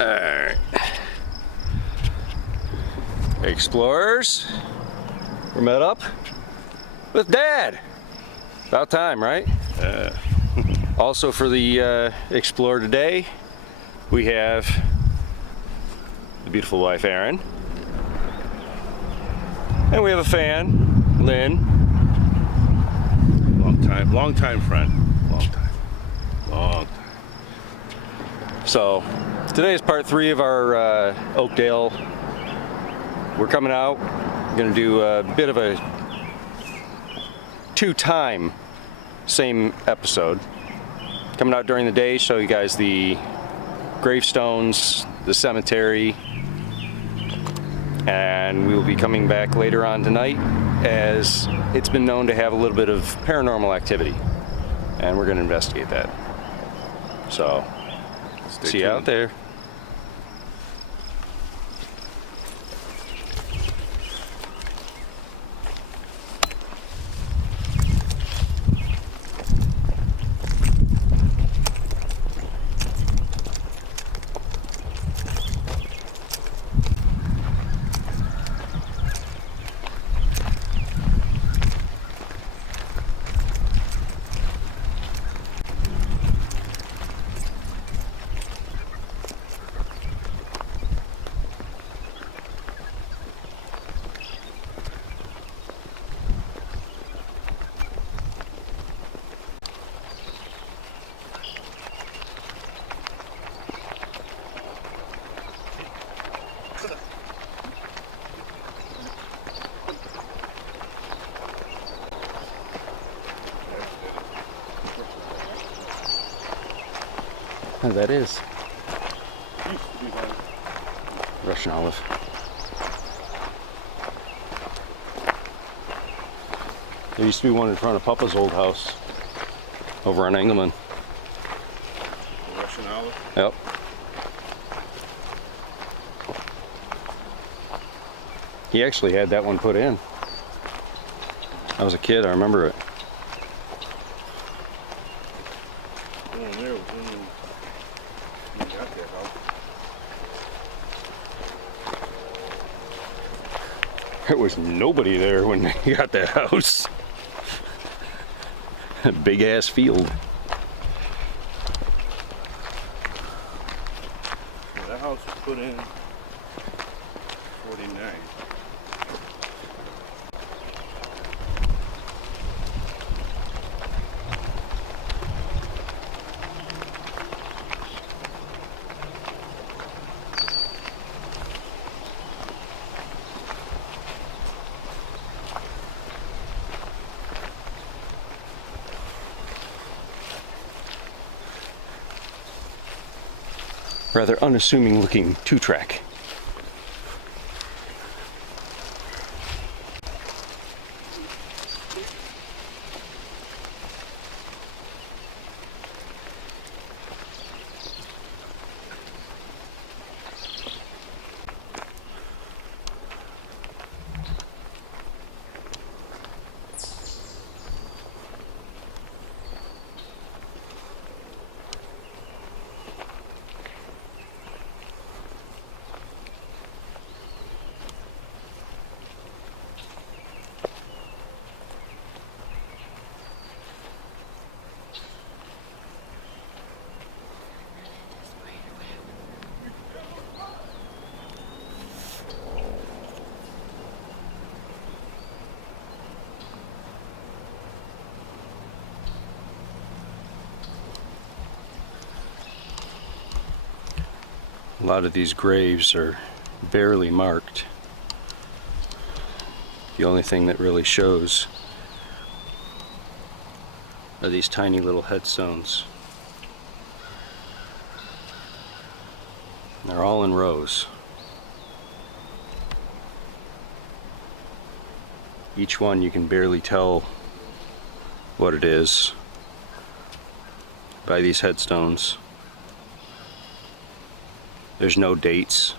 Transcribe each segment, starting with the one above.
Alright. Explorers, we're met up with Dad. About time, right? Also for the Explorer today, we have the beautiful wife, Erin. And we have a fan, Lynn. Long time friend. Long time. So, today is part 3 of our Oakdale. We're coming out. We're gonna do a bit of a 2-time same episode. Coming out during the day, show you guys the gravestones, the cemetery, and we will be coming back later on tonight as it's been known to have a little bit of paranormal activity, and we're going to investigate that. So, see you out there. Oh, that is Russian olive. There used to be one in front of Papa's old house over on Engelman. Russian olive? Yep. He actually had that one put in. I was a kid, I remember it. There was nobody there when they got that house. A big ass field. That house was put in 49. Rather unassuming looking 2-track. A lot of these graves are barely marked. The only thing that really shows are these tiny little headstones. They're all in rows. Each one you can barely tell what it is by these headstones. There's no dates.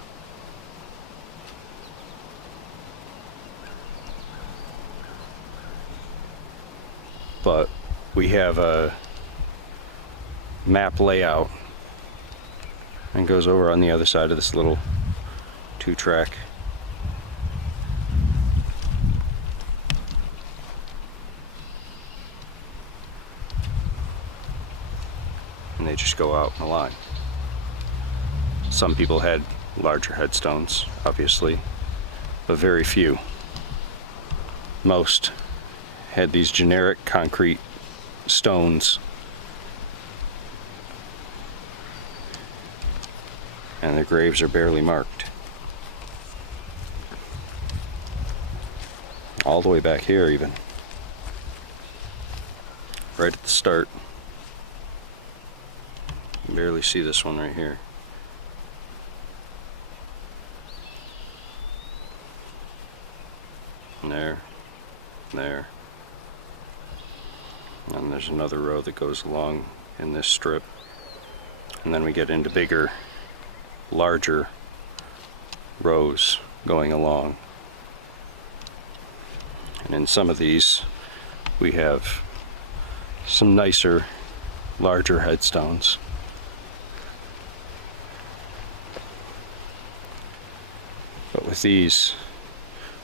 But we have a map layout and goes over on the other side of this little 2-track. And they just go out in a line. Some people had larger headstones, obviously, but very few. Most had these generic concrete stones, and their graves are barely marked. All the way back here even. Right at the start. You can barely see this one right here. And there, and there. And there's another row that goes along in this strip. And then we get into bigger, larger rows going along. And in some of these, we have some nicer, larger headstones. But with these,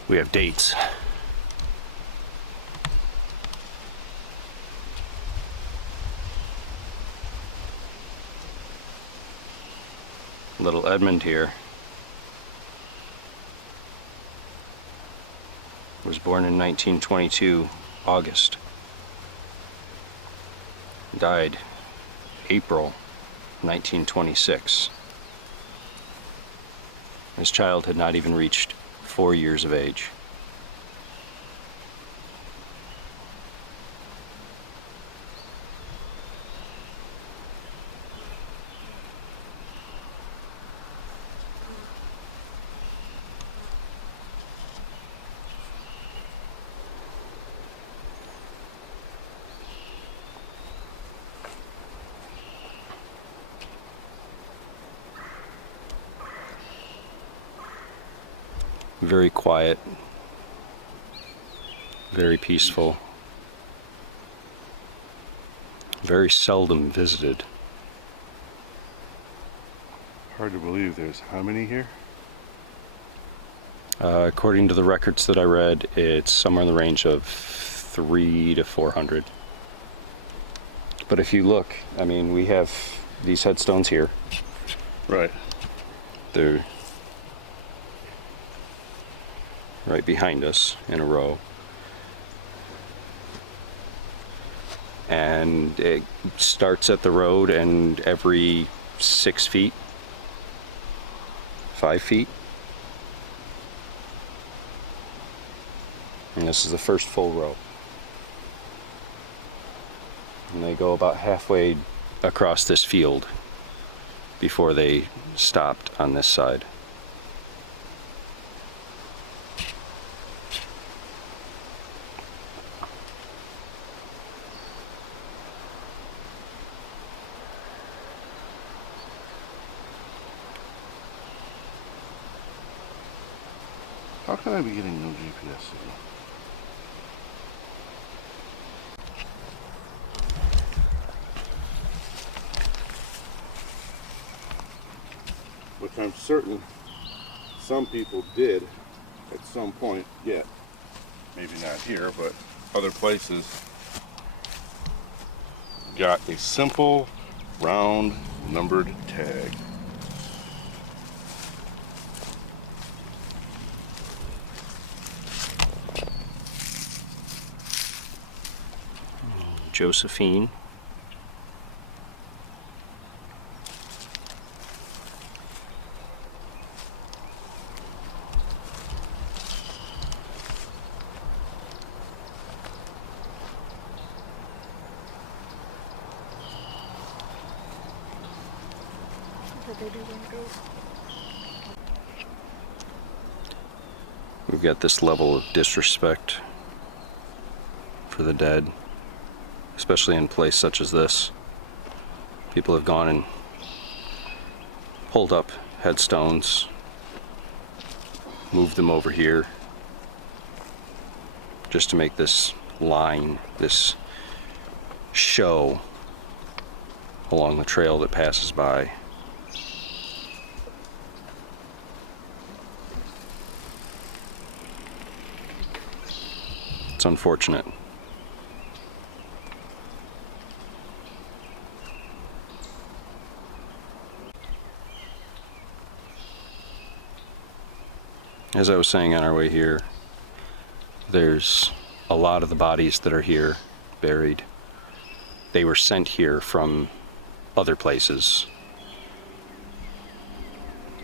we have dates. Little Edmund here was born in 1922, August. Died April 1926. His child had not even reached 4 years of age. Very quiet, very peaceful, very seldom visited. Hard to believe there's how many here? According to the records that I read, it's somewhere in the range of 300 to 400. But if you look, I mean, we have these headstones here. Right. They're right behind us in a row. And it starts at the road, and every 6 feet, 5 feet. And this is the first full row. And they go about halfway across this field before they stopped on this side. How can I be getting no GPS signal? Which I'm certain some people did at some point get. Maybe not here, but other places. Got a simple, round, numbered tag. Josephine. We've got this level of disrespect for the dead, especially in a place such as this. People have gone and pulled up headstones, moved them over here, just to make this line, this show along the trail that passes by. It's unfortunate. As I was saying on our way here, there's a lot of the bodies that are here buried. They were sent here from other places.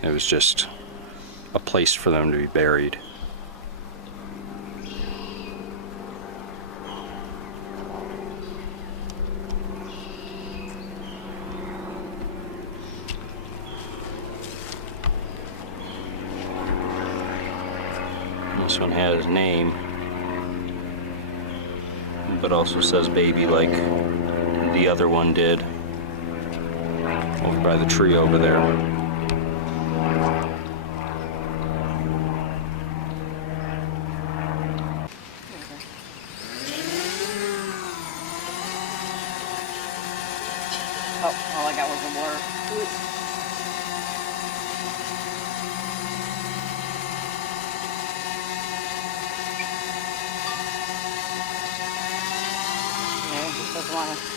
It was just a place for them to be buried. This one has name, but also says baby like the other one did over by the tree over there. Oh, all I got was a blur. Yeah, he doesn't want to.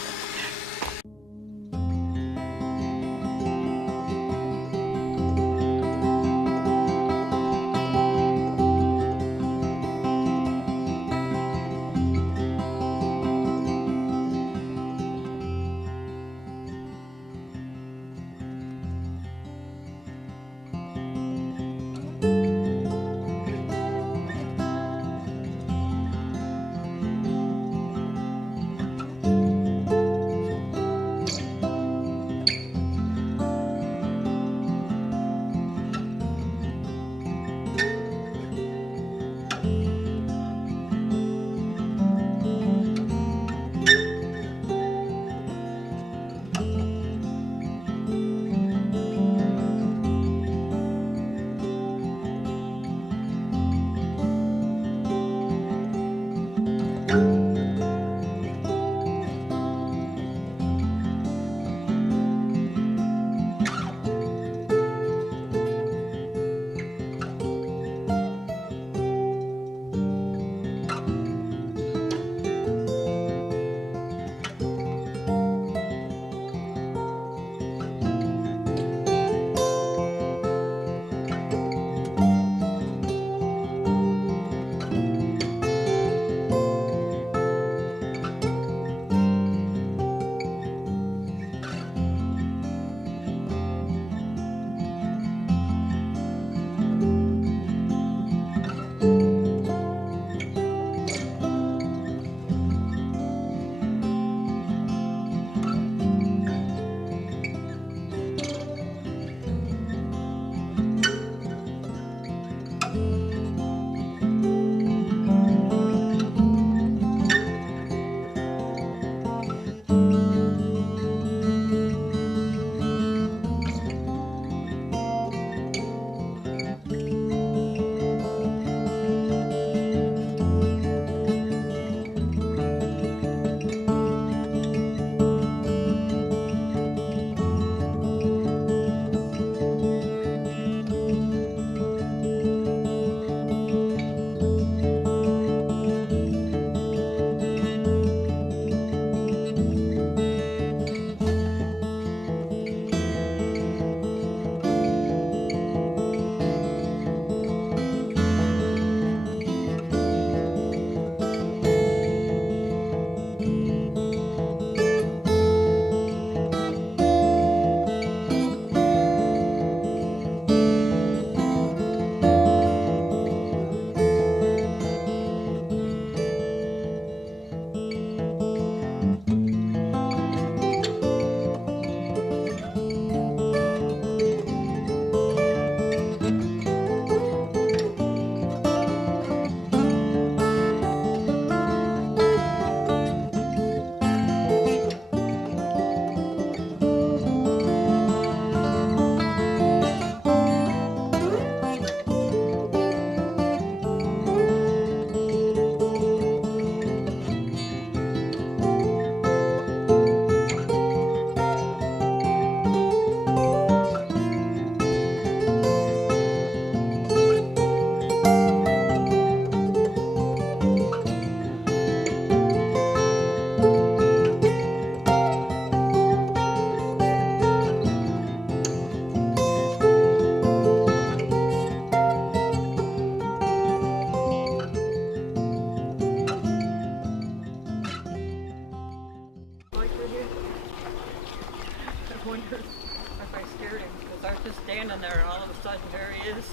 wondered if I scared him, because I was just standing there and all of a sudden there he is.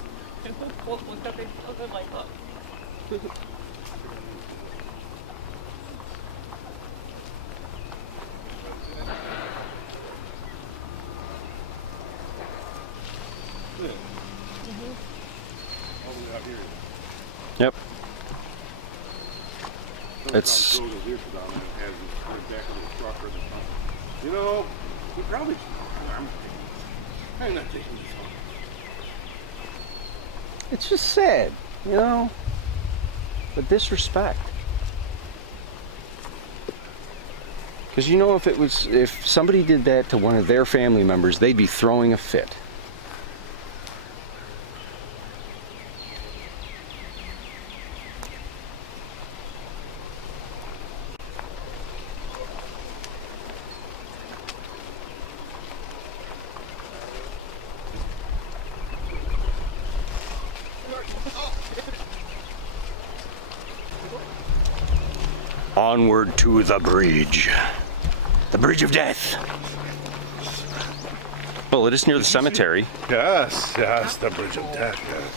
Looked up and I was like, look. All the way out here. Yep. It's down there and has the back of the truck or the front. You know, he probably. I'm not taking this home. It's just sad, you know, the disrespect. Because you know, if somebody did that to one of their family members, they'd be throwing a fit. Onward to the bridge. The bridge of death. Well, it is near the cemetery. Yes, yes, the bridge of death, yes.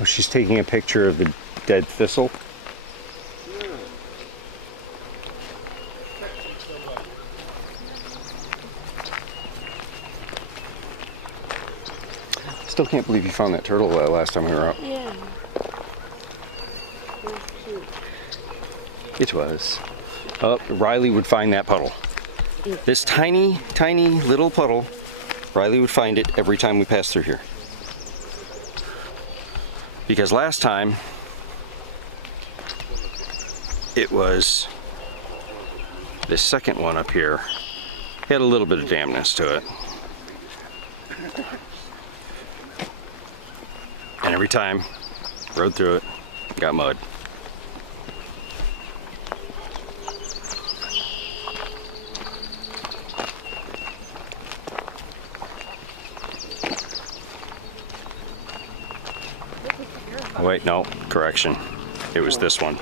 Oh, she's taking a picture of the dead thistle. Still can't believe you found that turtle last time we were out. Yeah. It was. Oh, Riley would find that puddle. This tiny, tiny little puddle, Riley would find it every time we passed through here. Because last time, it was this second one up here. It had a little bit of dampness to it. And every time, rode through it, got mud. Wait, no, correction. It was this one.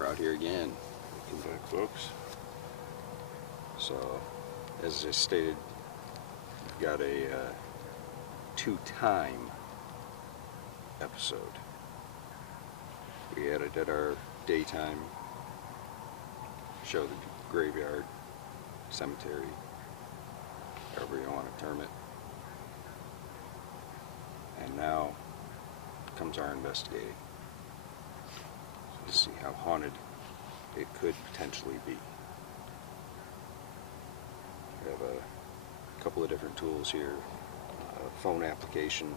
We're out here again. Welcome back, folks. So, as I stated, we've got a two-time episode. We added at our daytime show, the graveyard, cemetery, however you want to term it. And now comes our investigating to see how haunted it could potentially be. We have a couple of different tools here. A phone application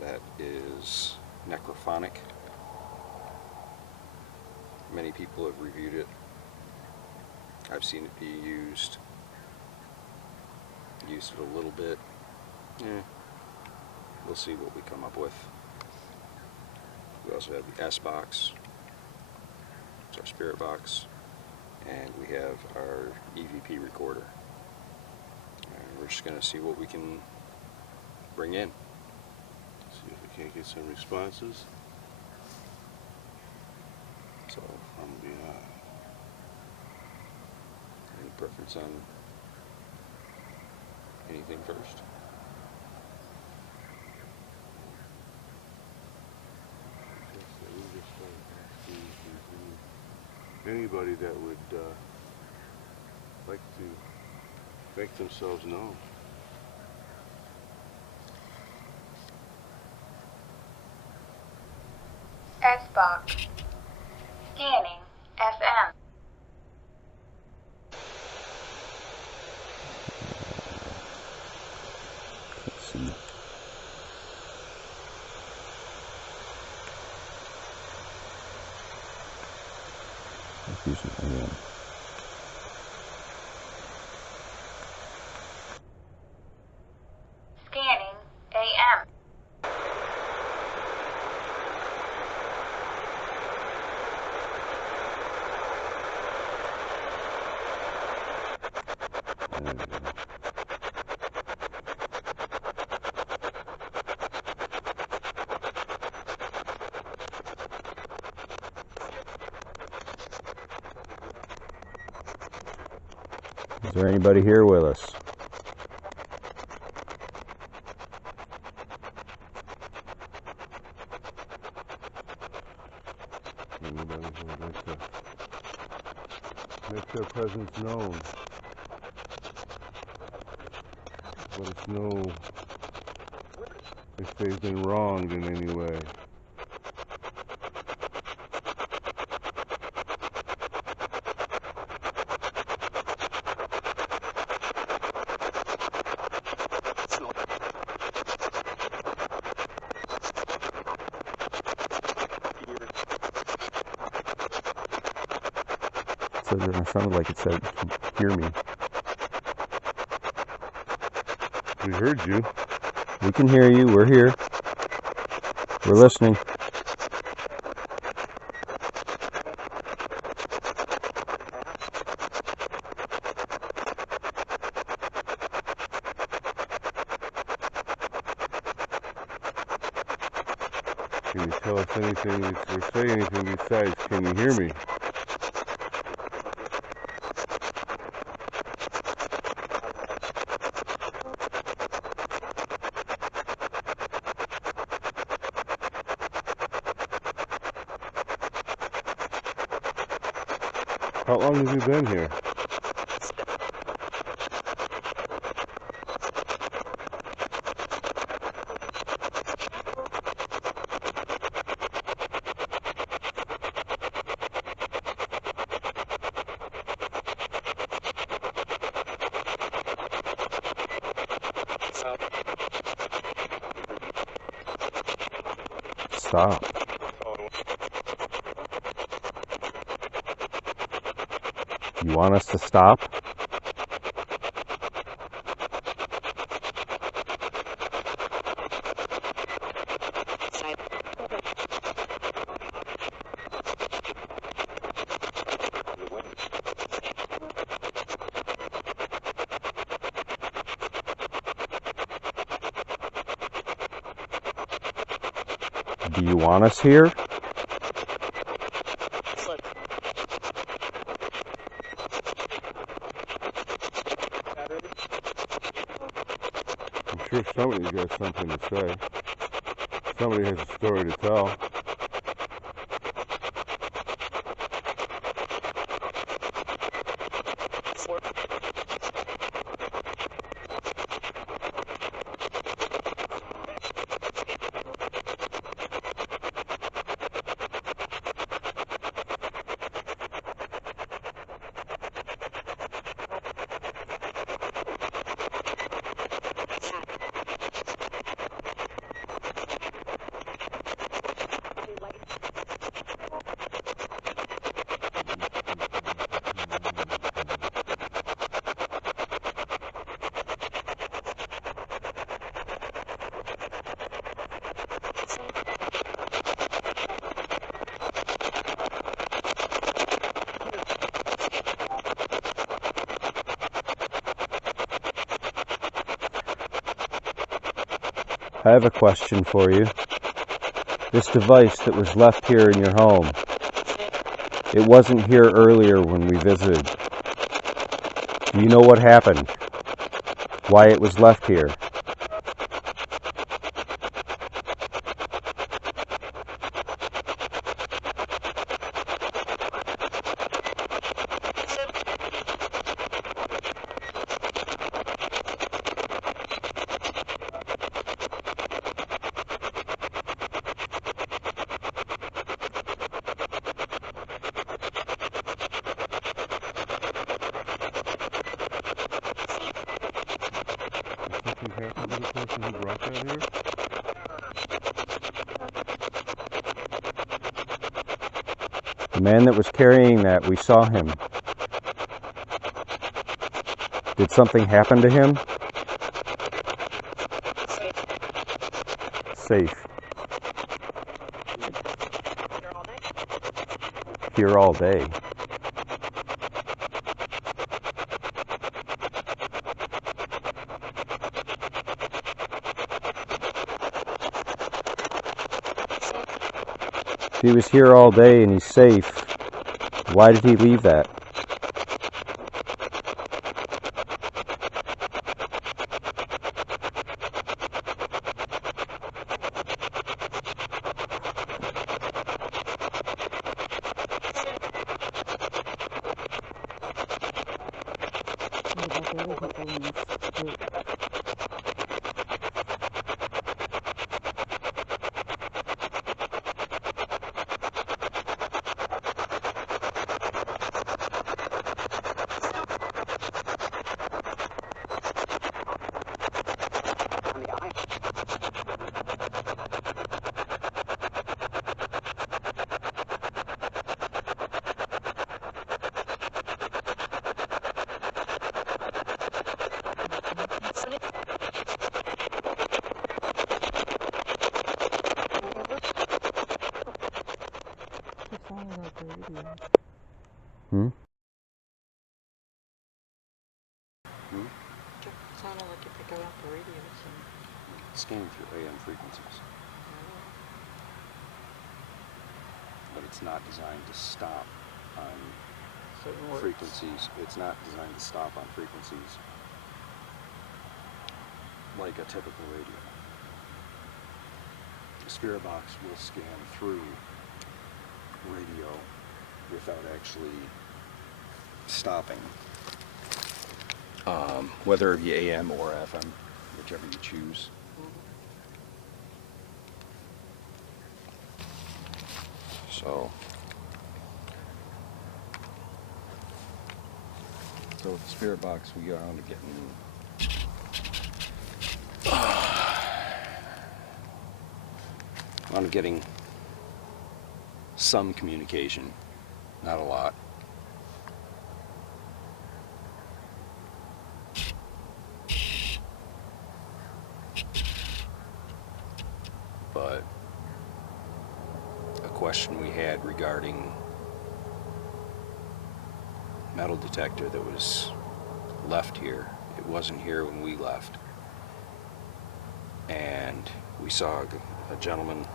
that is necrophonic. Many people have reviewed it. I've seen it be used. Used it a little bit. We'll see what we come up with. We also have the S-Box. It's our spirit box. And we have our EVP recorder. And we're just going to see what we can bring in. See if we can't get some responses. So, I'm gonna be any preference on anything first? anybody that would like to make themselves known. S-Box. Scanning FM. Let's see. Is there anybody here with us? Anybody who would like to make their presence known? Let us know if they've been wronged in any way. It sounded like it said, "Hear me." We heard you. We can hear you. We're here. We're listening. Can you tell us anything or say anything besides, "Can you hear me"? How long have you been here? Stop. You want us to stop? Do you want us here? I'm sure somebody's got something to say. Somebody has a story to tell. I have a question for you. This device that was left here in your home, it wasn't here earlier when we visited. Do you know what happened? Why it was left here? Something happened to the person who brought that here? The man that was carrying that, we saw him. Did something happen to him? Safe. Here all day. He was here all day and he's safe. Why did he leave that? other people in this group. Hmm? Sounded like you're picking up the radios. Scanning through AM frequencies. But it's not designed to stop on frequencies. It's not designed to stop on frequencies like a typical radio. The spirit box will scan through radio without actually stopping. Whether it be AM or FM, whichever you choose. So with the spirit box, we got on to getting some communication, not a lot. But a question we had regarding metal detector that was left here. It wasn't here when we left. And we saw a gentleman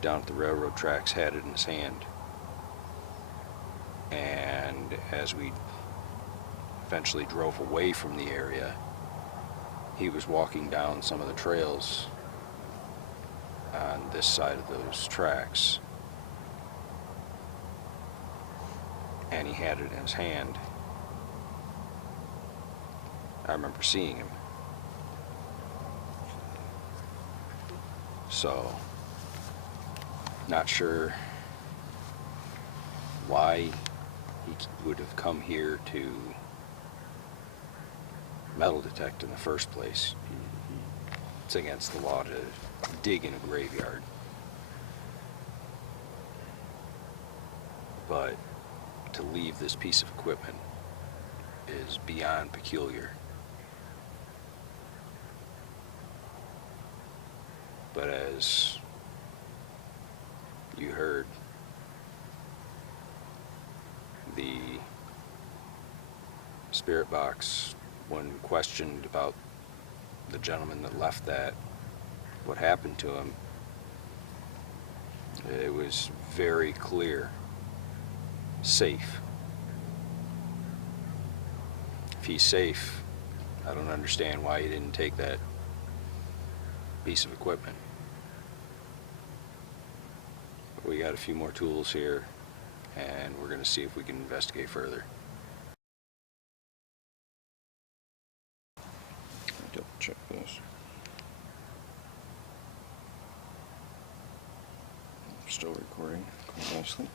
down at the railroad tracks had it in his hand. And as we eventually drove away from the area, he was walking down some of the trails on this side of those tracks, and he had it in his hand. I remember seeing him. So, not sure why he would have come here to metal detect in the first place. It's against the law to dig in a graveyard. But to leave this piece of equipment is beyond peculiar. But as you heard, the spirit box, when questioned about the gentleman that left that, what happened to him, it was very clear. Safe. If he's safe, I don't understand why he didn't take that piece of equipment. We got a few more tools here, and we're going to see if we can investigate further. Double check this. Still recording quite nicely.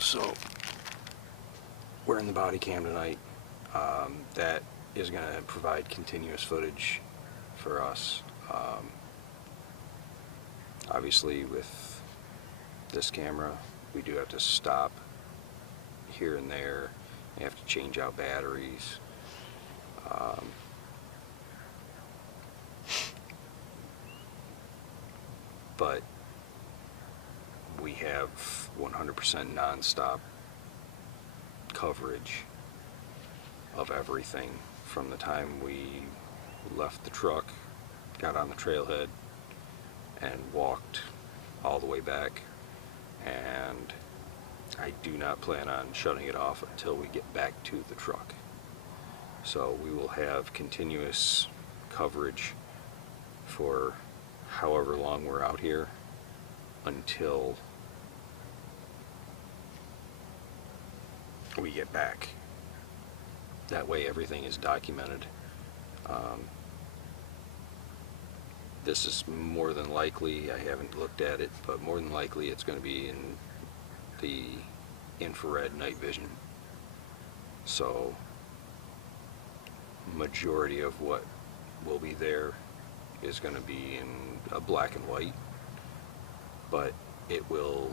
So we're in the body cam tonight. That is going to provide continuous footage for us. Obviously with this camera we do have to stop here and there. You have to change out batteries. But we have 100% non-stop coverage of everything from the time we left the truck, got on the trailhead, and walked all the way back. And I do not plan on shutting it off until we get back to the truck. So we will have continuous coverage for however long we're out here until we get back. That way everything is documented. This is more than likely, I haven't looked at it, but more than likely it's going to be in the infrared night vision. So majority of what will be there is going to be in a black and white, but it will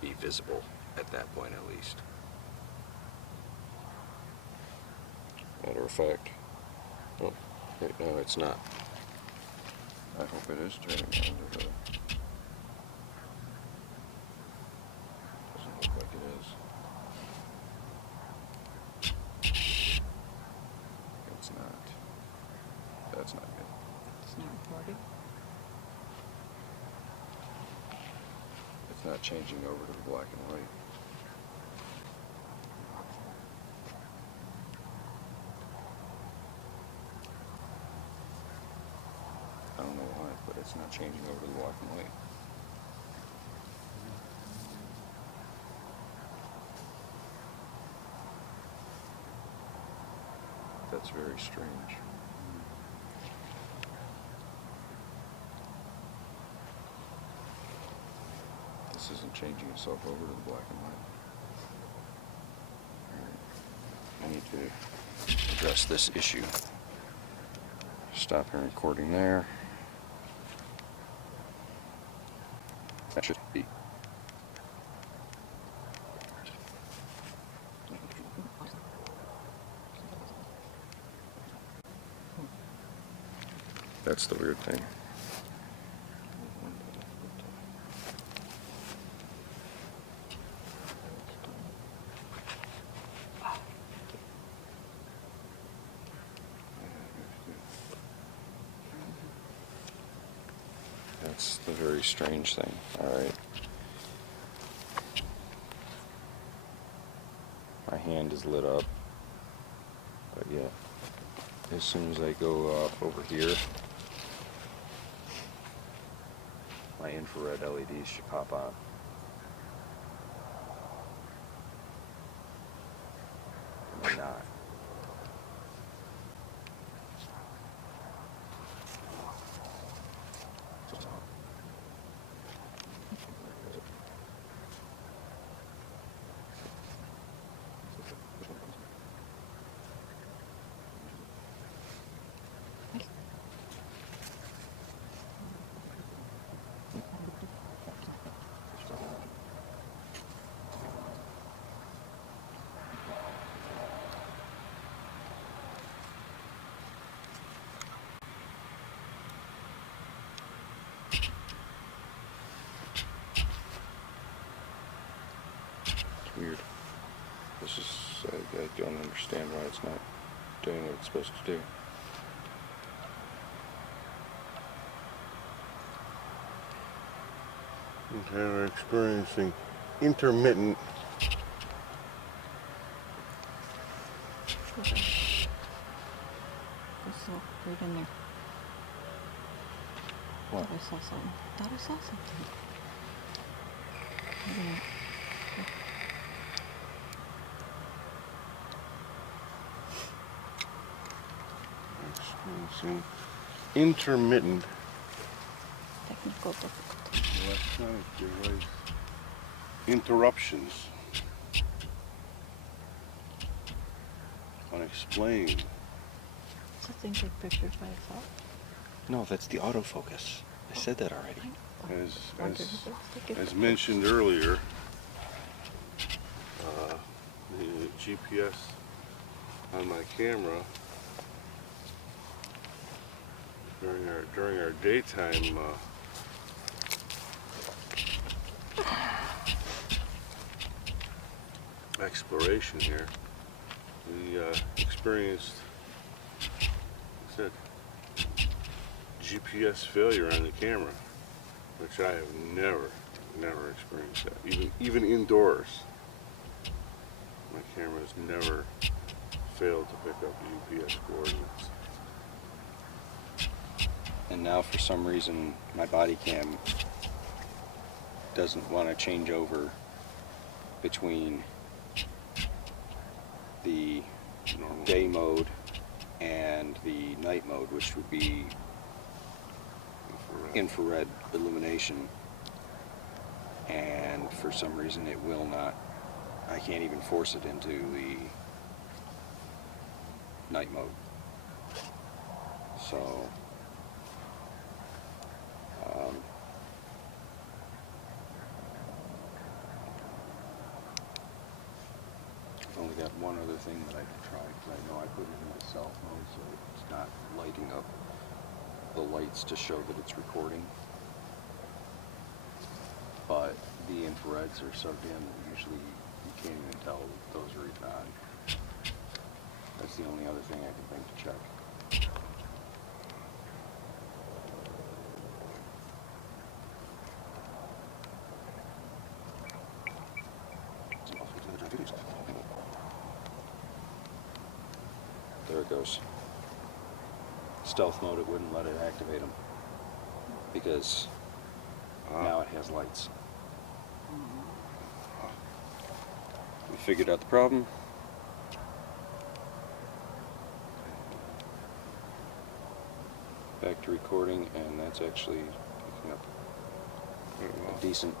be visible at that point at least. Matter of fact, oh, wait, no, it's not. I hope it is turning on to the... Doesn't look like it is. It's not. That's not good. It's not recording. It's not changing over to the black and white. I don't know why, but it's not changing over to the black and white. That's very strange. This isn't changing itself over to the black and white. I need to address this issue. Stop recording there. That should be. That's the weird thing. That's the very strange thing. All right. My hand is lit up, but yeah, as soon as I go up over here, my infrared LEDs should pop on. And they're not. Weird. This is, I don't understand why it's not doing what it's supposed to do. Okay, we're experiencing intermittent. Okay. Just look right in there. What? Thought I saw something. Thought I saw something. Yeah. Experiencing intermittent Technical difficulty. electronic device interruptions. Unexplained. So things take pictures by itself. No, that's the autofocus. I said that already. As mentioned earlier, the GPS on my camera during our daytime exploration here, we experienced, like I said, GPS failure on the camera, which I have never experienced that. Even indoors, my camera has never failed to pick up GPS coordinates. And now for some reason my body cam doesn't want to change over between the Normal. day mode and the night mode, which would be infrared illumination, and for some reason it will not. I can't even force it into the night mode. So I've only got one other thing that I can try, because I know I put it in my self mode, so it's not lighting up the lights to show that it's recording. But the infrareds are so dim that usually you can't even tell those are even on. That's the only other thing I can think to check. There it goes. Stealth mode, it wouldn't let it activate them because now it has lights. We figured out the problem. Back to recording, and that's actually picking up a decent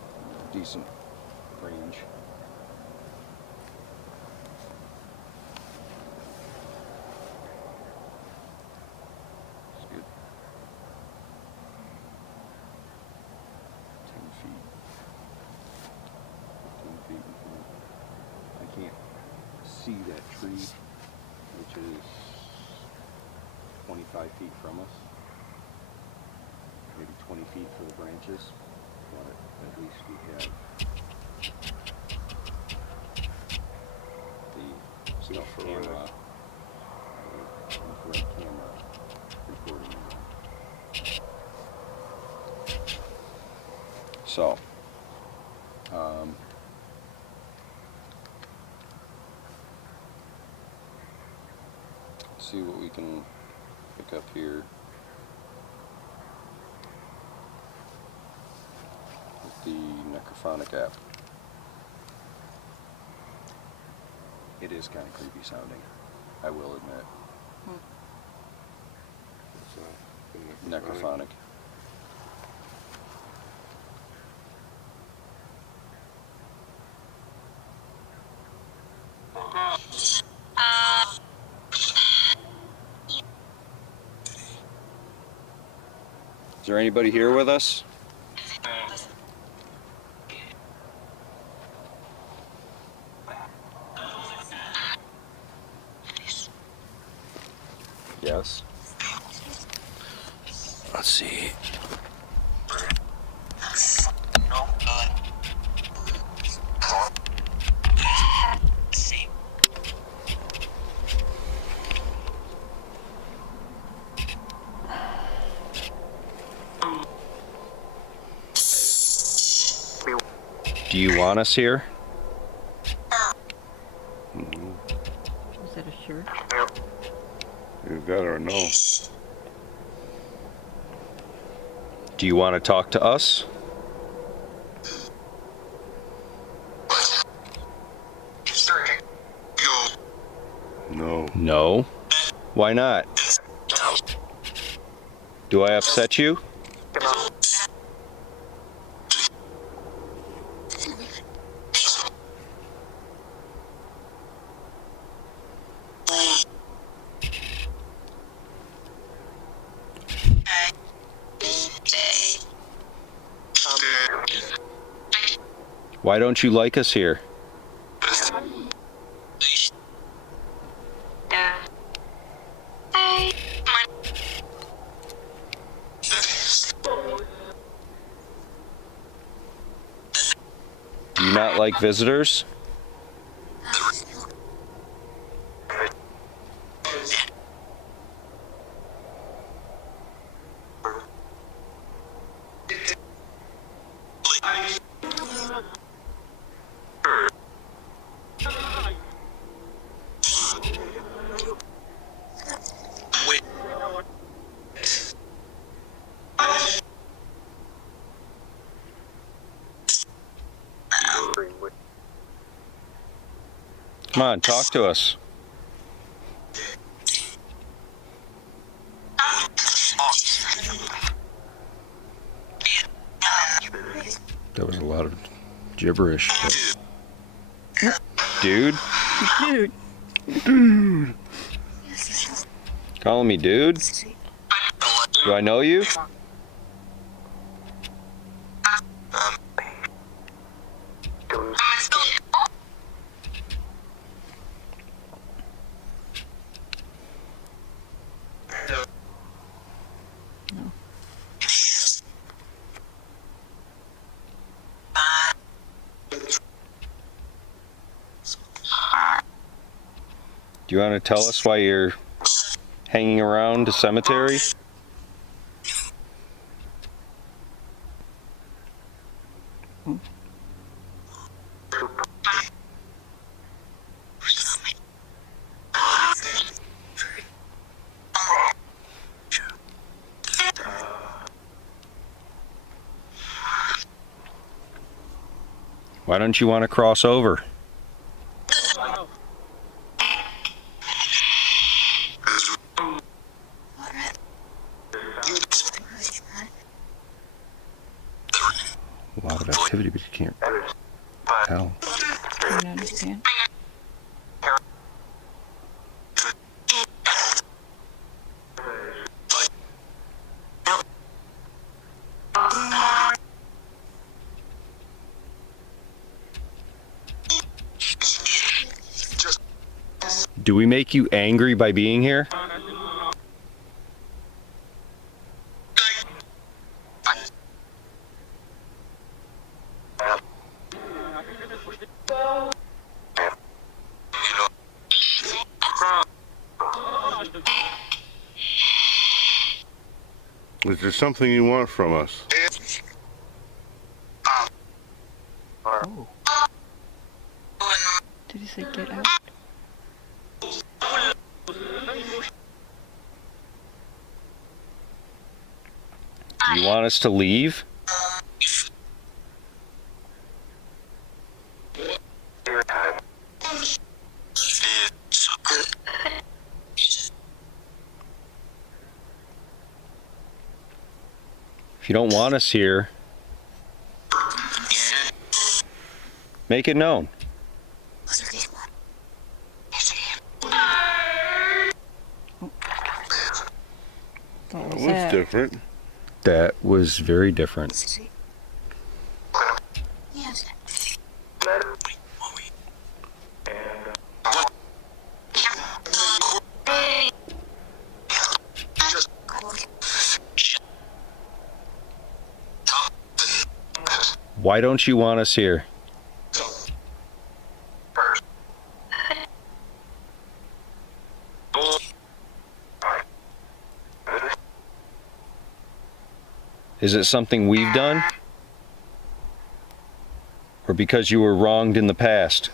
range. It's good. 10 feet. 15 feet. I can't see that tree, which is 25 feet from us. Maybe 20 feet for the branches, but at least we have the stealth camera, infrared camera recording. So, see what we can pick up here. The Necrophonic app. It is kind of creepy sounding, I will admit. Necrophonic. Is there anybody here with us? Yes. Let's see. Do you want us here? Is that a shirt? Either that or no. Do you want to talk to us? No. No. Why not? Do I upset you? Why don't you like us here? Do you not like visitors? Come on, talk to us. That was a lot of gibberish. But... Dude? Dude. Dude. Calling me dude? Do I know you? Do you want to tell us why you're hanging around the cemetery? Why don't you want to cross over? A lot of activity, but you can't tell. I don't understand. Do we make you angry by being here? Is there something you want from us? Oh. Did he say get out? Do you want us to leave? If you don't want us here, make it known. What That was was that? different. That was very different. Why don't you want us here? Is it something we've done? Or because you were wronged in the past?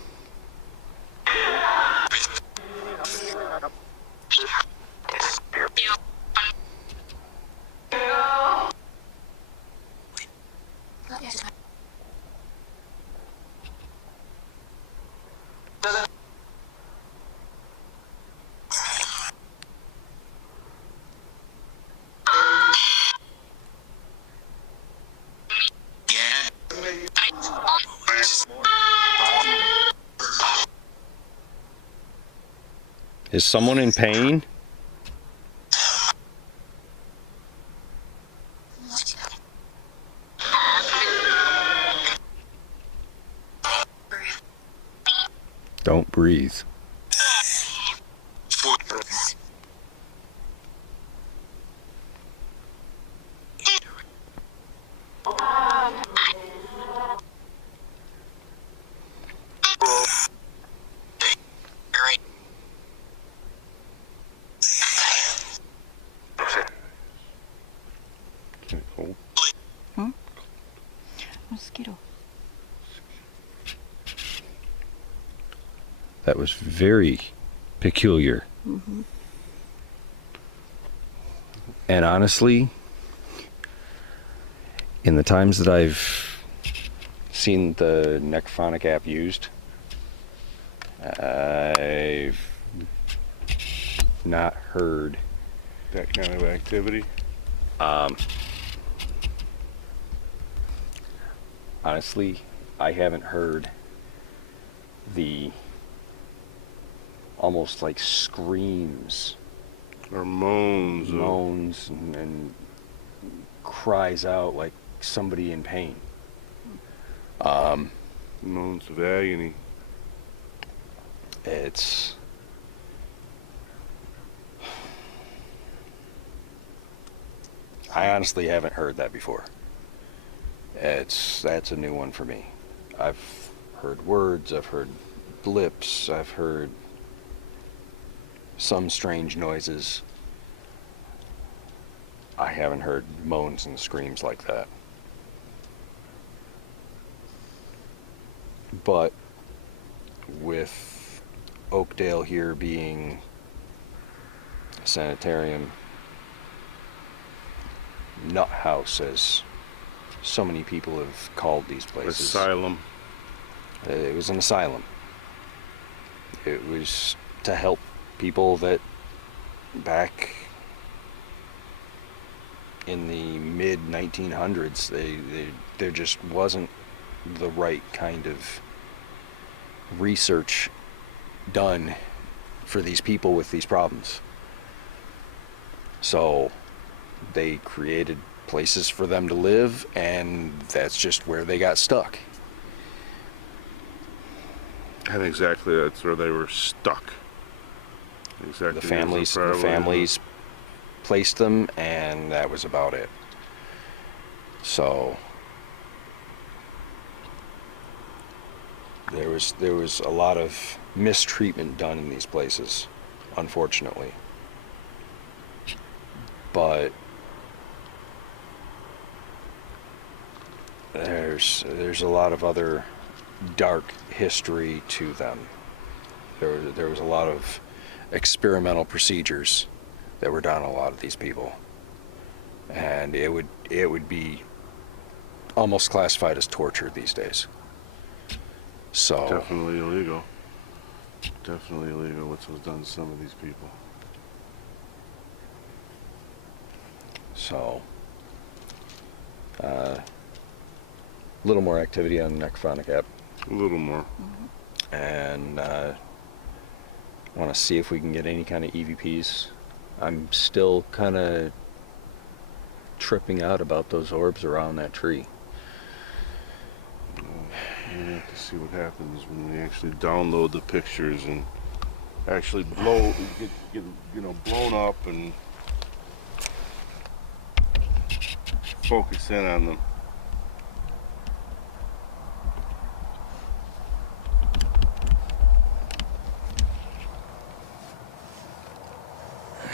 Is someone in pain? Don't breathe. Cold. Huh? Mosquito. That was very peculiar. Mm-hmm. And honestly, in the times that I've seen the Necrophonic app used, I've not heard That kind of activity. honestly, I haven't heard the almost like screams, Or moans. moans, and cries out like somebody in pain. Moans of agony. It's I honestly haven't heard that before. That's a new one for me. I've heard words, I've heard blips, I've heard some strange noises. I haven't heard moans and screams like that. But with Oakdale here being a sanitarium, nut house, as so many people have called these places. Asylum. It was an asylum. It was to help people that back in the mid 1900s, there just wasn't the right kind of research done for these people with these problems. So they created places for them to live, and that's just where they got stuck. And exactly, that's where they were stuck. Exactly. The families placed them, and that was about it. So there was a lot of mistreatment done in these places, unfortunately. But there's a lot of other dark history to them. There was a lot of experimental procedures that were done on a lot of these people, and it would be almost classified as torture these days. So Definitely illegal. Definitely illegal what was done to some of these people. So a little more activity on the Necrophonic app, A little more. and want to see if we can get any kind of EVPs. I'm still kind of tripping out about those orbs around that tree. We have to see what happens when we actually download the pictures and actually get blown up and focus in on them.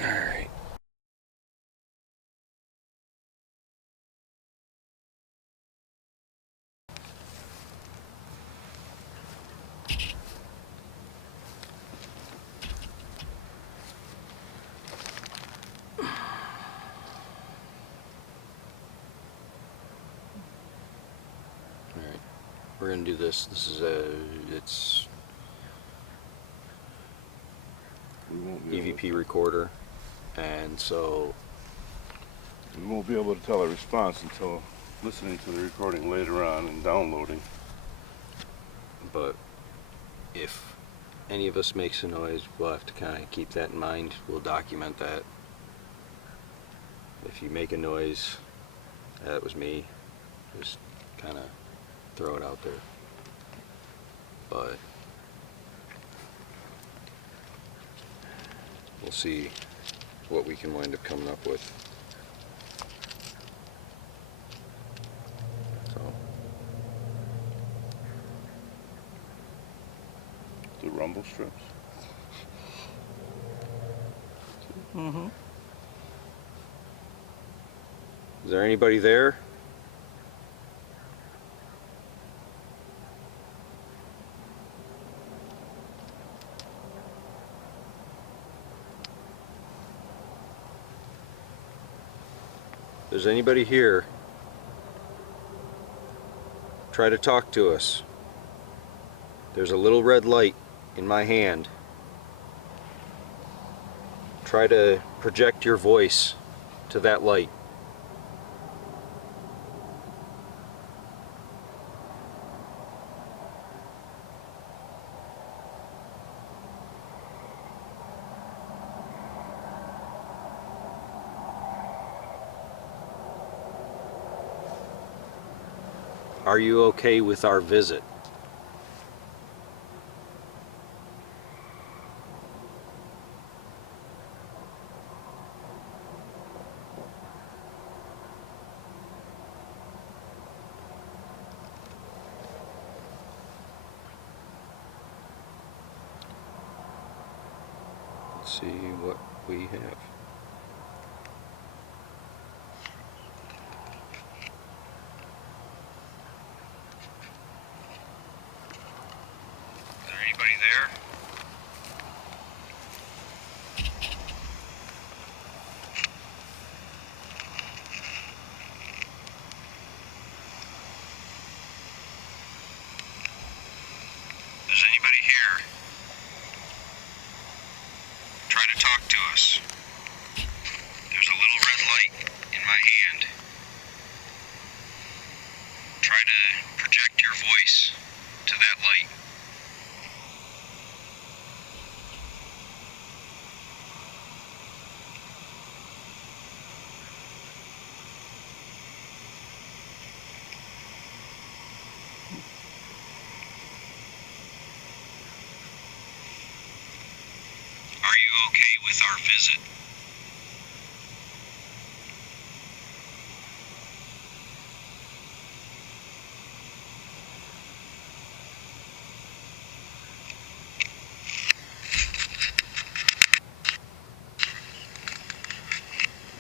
Alright. We're gonna do this. This is it's We won't be able EVP recorder, and so We won't be able to tell a response until listening to the recording later on and downloading. but if any of us makes a noise, we'll have to kind of keep that in mind. We'll document that. If you make a noise, that was me. Just kind of throw it out there. But we'll see what we can wind up coming up with. So The rumble strips. Mm-hmm. is there anybody there? If there's anybody here, try to talk to us. There's a little red light in my hand. Try to project your voice to that light. Are you okay with our visit? Let's see what we have. Is there anybody there? Is anybody here? Try to talk to us. There's a little red light in my hand. Try to project your voice to that light. Are you okay with our visit?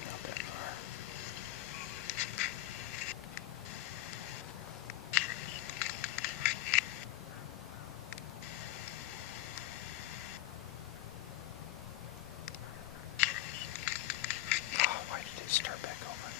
Not that far. Oh, why did it start back over?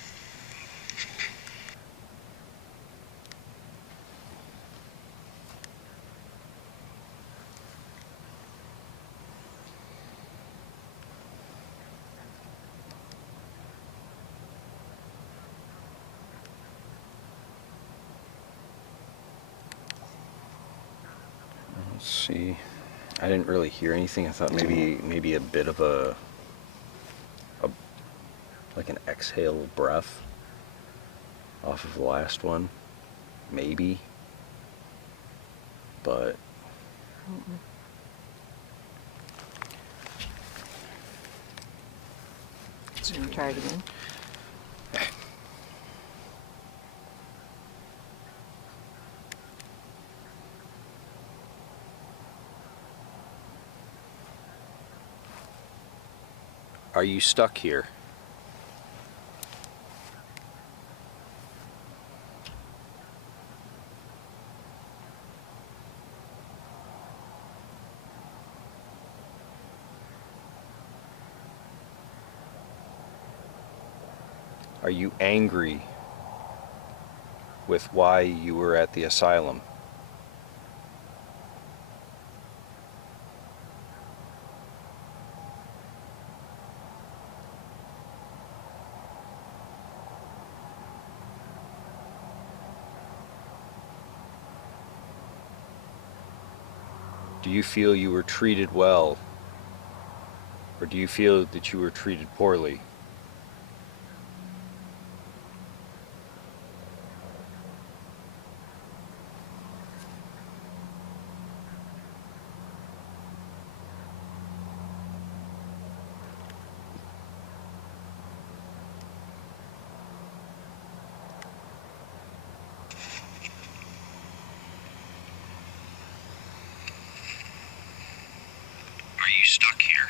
Let's see. I didn't really hear anything. I thought maybe a bit of a like an exhale breath off of the last one, maybe. But So you try it again. are you stuck here? Are you angry with why you were at the asylum? Do you feel you were treated well? Or do you feel that you were treated poorly? Are you stuck here?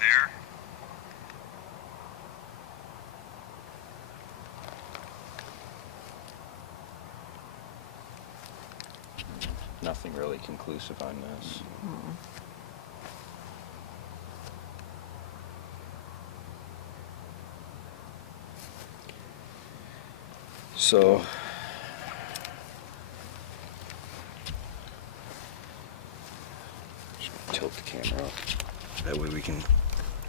there? Nothing really conclusive on this. So, just tilt the camera up. That way we can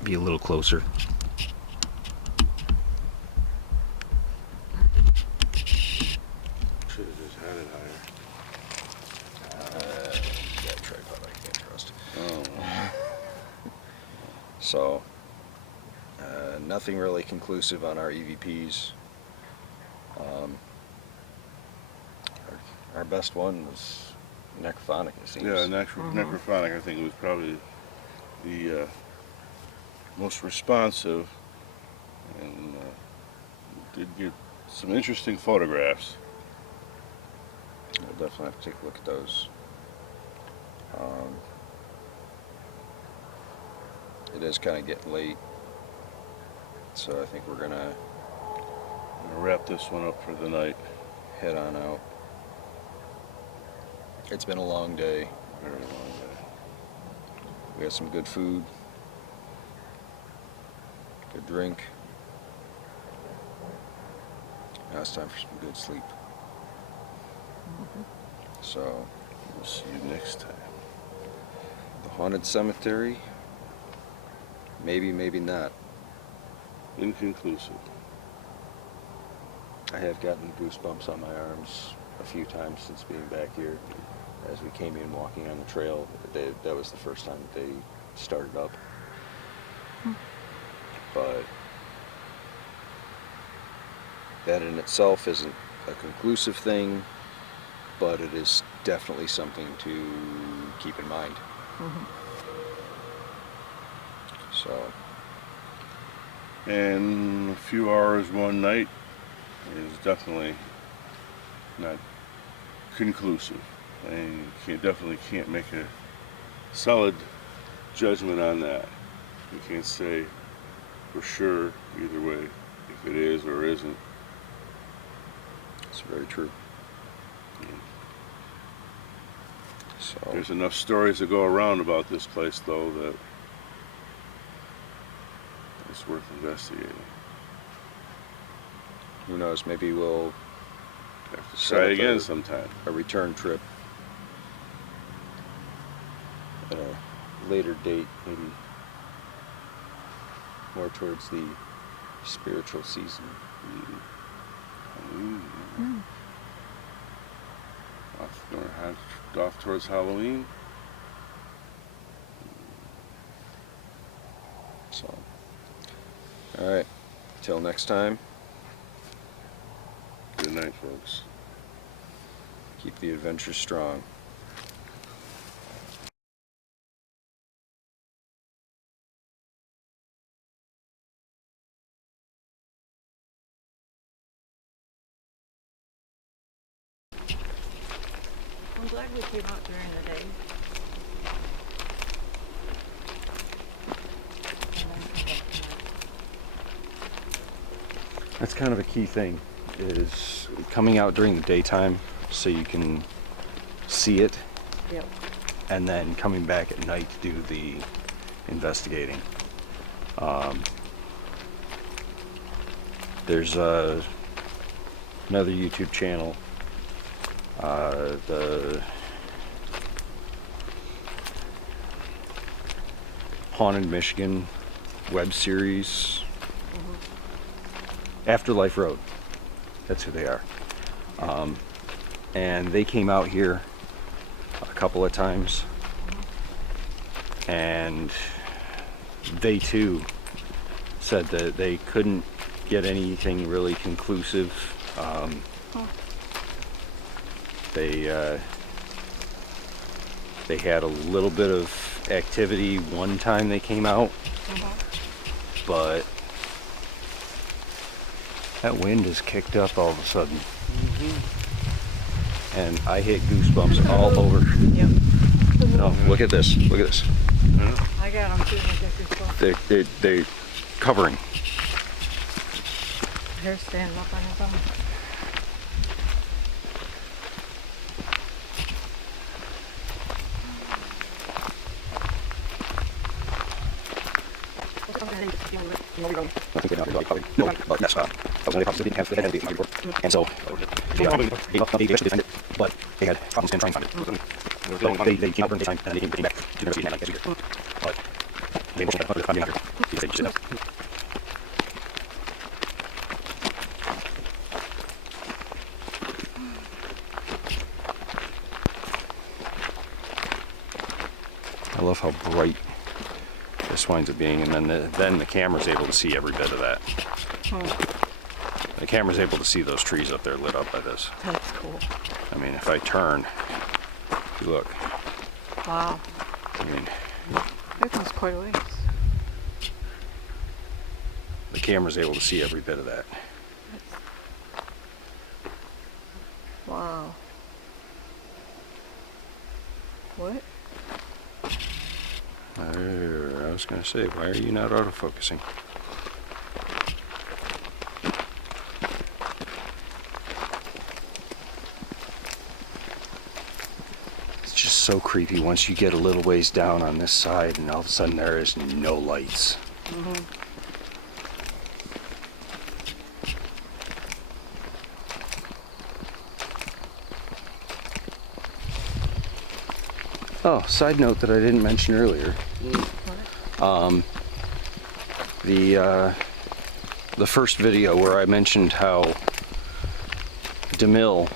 be a little closer. Should have just had it higher. That tripod I can't trust. Oh. So, nothing really conclusive on our EVPs. Our best one was necrophonic, it seems. Yeah, necrophonic, I think it was probably the most responsive, and did get some interesting photographs. We'll definitely have to take a look at those. It is kind of getting late, so I think we're gonna I'm gonna wrap this one up for the night. head on out. It's been a long day. Very long day. We had some good food, good drink. Now it's time for some good sleep. So, We'll see you next time. the haunted cemetery, maybe, maybe not. Inconclusive. I have gotten goosebumps on my arms a few times since being back here. As we came in walking on the trail, that was the first time that they started up. But that in itself isn't a conclusive thing, but it is definitely something to keep in mind. So, And a few hours one night is definitely not conclusive. And you definitely can't make a solid judgment on that. You can't say for sure either way if it is or isn't. it's very true. So, There's enough stories to go around about this place, though, that it's worth investigating. who knows, maybe we'll Have to Set try up again a- sometime. a return trip at a later date, maybe more towards the spiritual season. Off towards Halloween. So, all right, till next time, Good night, folks. keep the adventure strong. I'm glad we came out during the day. That's kind of a key thing, is coming out during the daytime so you can see it, Yep. and then coming back at night to do the investigating. There's another YouTube channel, the Haunted Michigan web series, Afterlife Road. That's who they are. And they came out here a couple of times, and they too said that they couldn't get anything really conclusive. They had a little bit of activity one time they came out, but that wind is kicked up all of a sudden. And I hit goosebumps all over. Yep. Oh, look at this. Look at this. I got them too. I got goosebumps. They covering. Hair standing up on his own. I think they're not probably no, but that's they probably didn't have the head before, and so they actually defended it, but they had problems in trying to find it. So they came out and they came back to never see it like that either. But they both had to find it out here because they just didn't know. I love how bright this winds up being, and then the camera's able to see every bit of that. The camera's able to see those trees up there lit up by this. That's cool. I mean, if I turn, you look. Wow. I mean, That goes quite a ways. the camera's able to see every bit of that. Wow. What? I was going to say, why are you not autofocusing? It's just so creepy once you get a little ways down on this side and all of a sudden there is no lights. Oh, side note that I didn't mention earlier. The first video where I mentioned how DeMille,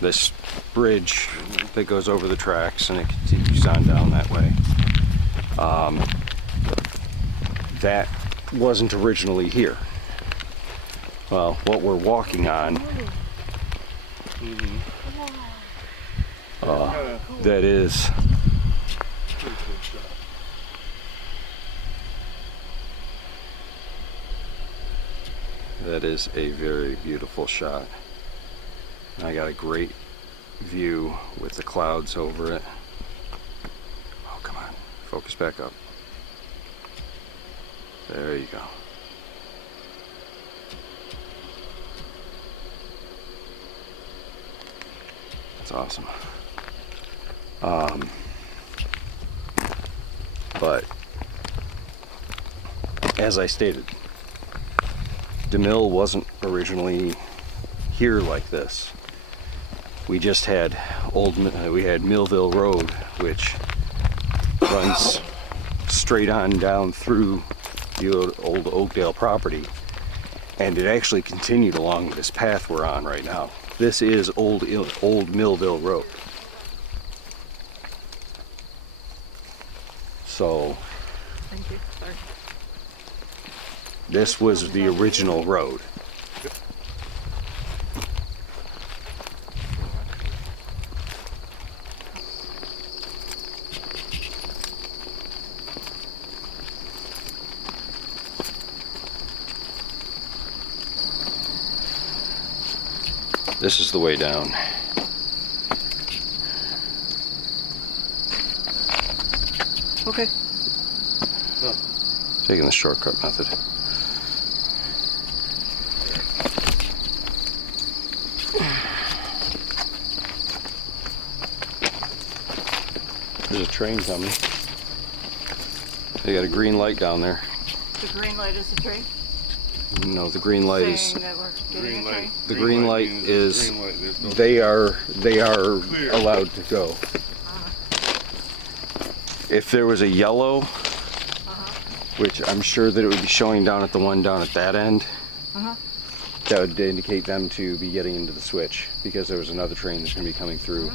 this bridge that goes over the tracks and it continues on down that way, that wasn't originally here. Well, what we're walking on, that is a very beautiful shot. I got a great view with the clouds over it. Oh, come on, focus back up. There you go. That's awesome. But as I stated, DeMille wasn't originally here like this. We just had Millville Road, which runs straight on down through the old Oakdale property, and it actually continued along this path we're on right now. This is old Millville Road. So Thank you. Sorry. this was the original road. This is the way down. Okay. Taking the shortcut method. There's a train coming. They got a green light down there. The green light is the train? No, the green light is Saying that we're getting a train? the green light is green light. There's no they are Clear. allowed to go. If there was a yellow, which I'm sure that it would be showing down at the one down at that end, that would indicate them to be getting into the switch, because there was another train that's going to be coming through.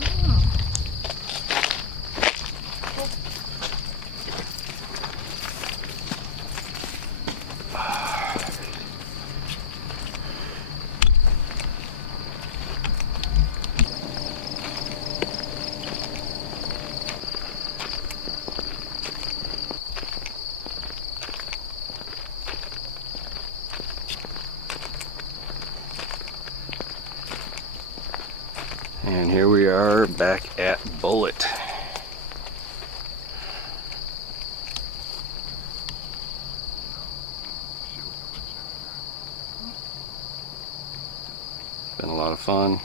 And here we are back at Bullet. Been a lot of fun.